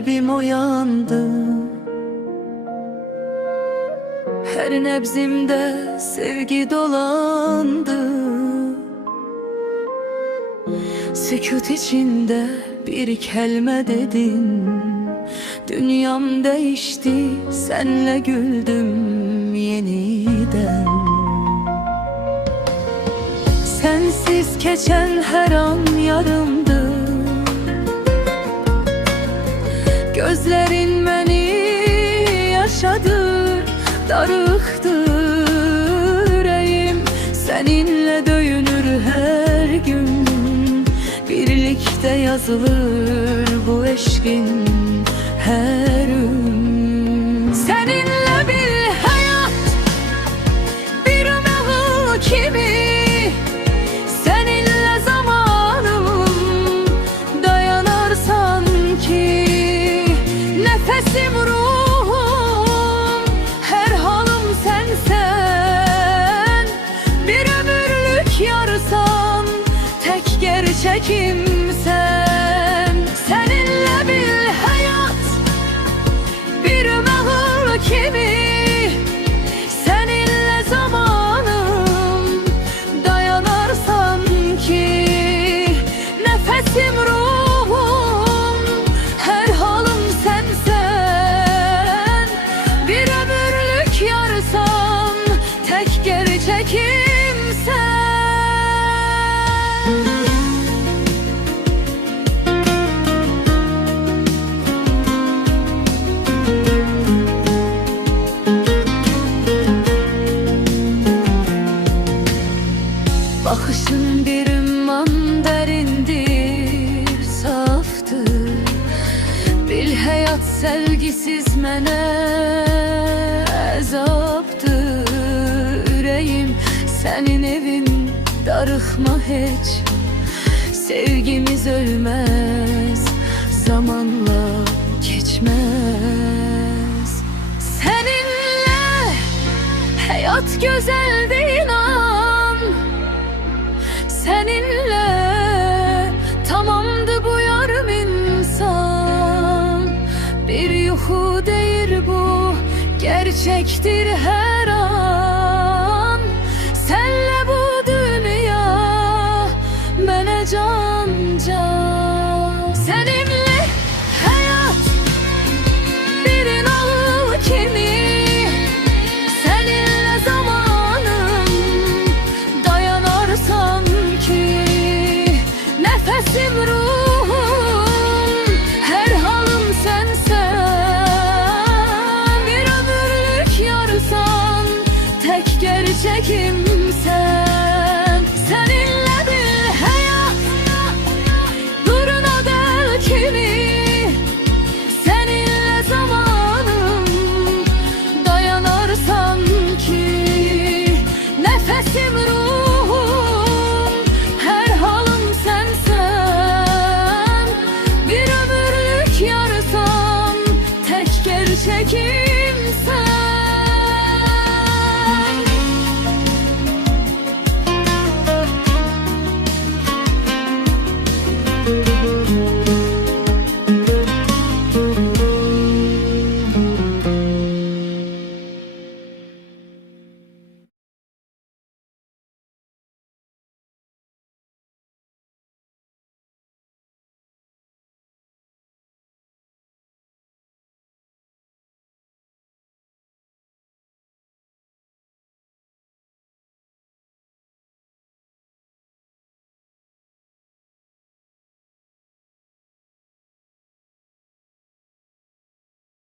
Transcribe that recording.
kalbim uyandı. Her nebzimde sevgi dolandı. Sükût içinde bir kelime dedin. Dünyam değişti, senle güldüm yeniden. Sensiz geçen her an yarımdı. Gözlerin beni yaşadır, darıktı yüreğim. Seninle döyünür her gün, birlikte yazılır bu eşkin her üm. Seninle bir hayat, bir nehir kimi. Seninle zamanım dayanar sanki. Nefesim, ruhum, her halım sensen. Bir ömürlük yarsan, tek gerçekim sen. Seninle bir hayat, bir nehir kimi. Seninle zamanım dayanar sanki. Nefesim, ruhum, her halım sensen. Bir ömürlük yarsan, tek gerçekim sen. Bakışın bir ümman derindir, saftır. Bil hayat sevgisiz mənə əzabdır. Yüreğim senin evin, darıxma heç. Sevgimiz ölmez, zamanla geçmez. Seninle hayat güzeldi, inan. Seninle tamamdı bu yarım insan. Bir yuhu değil bu, gerçektir her an.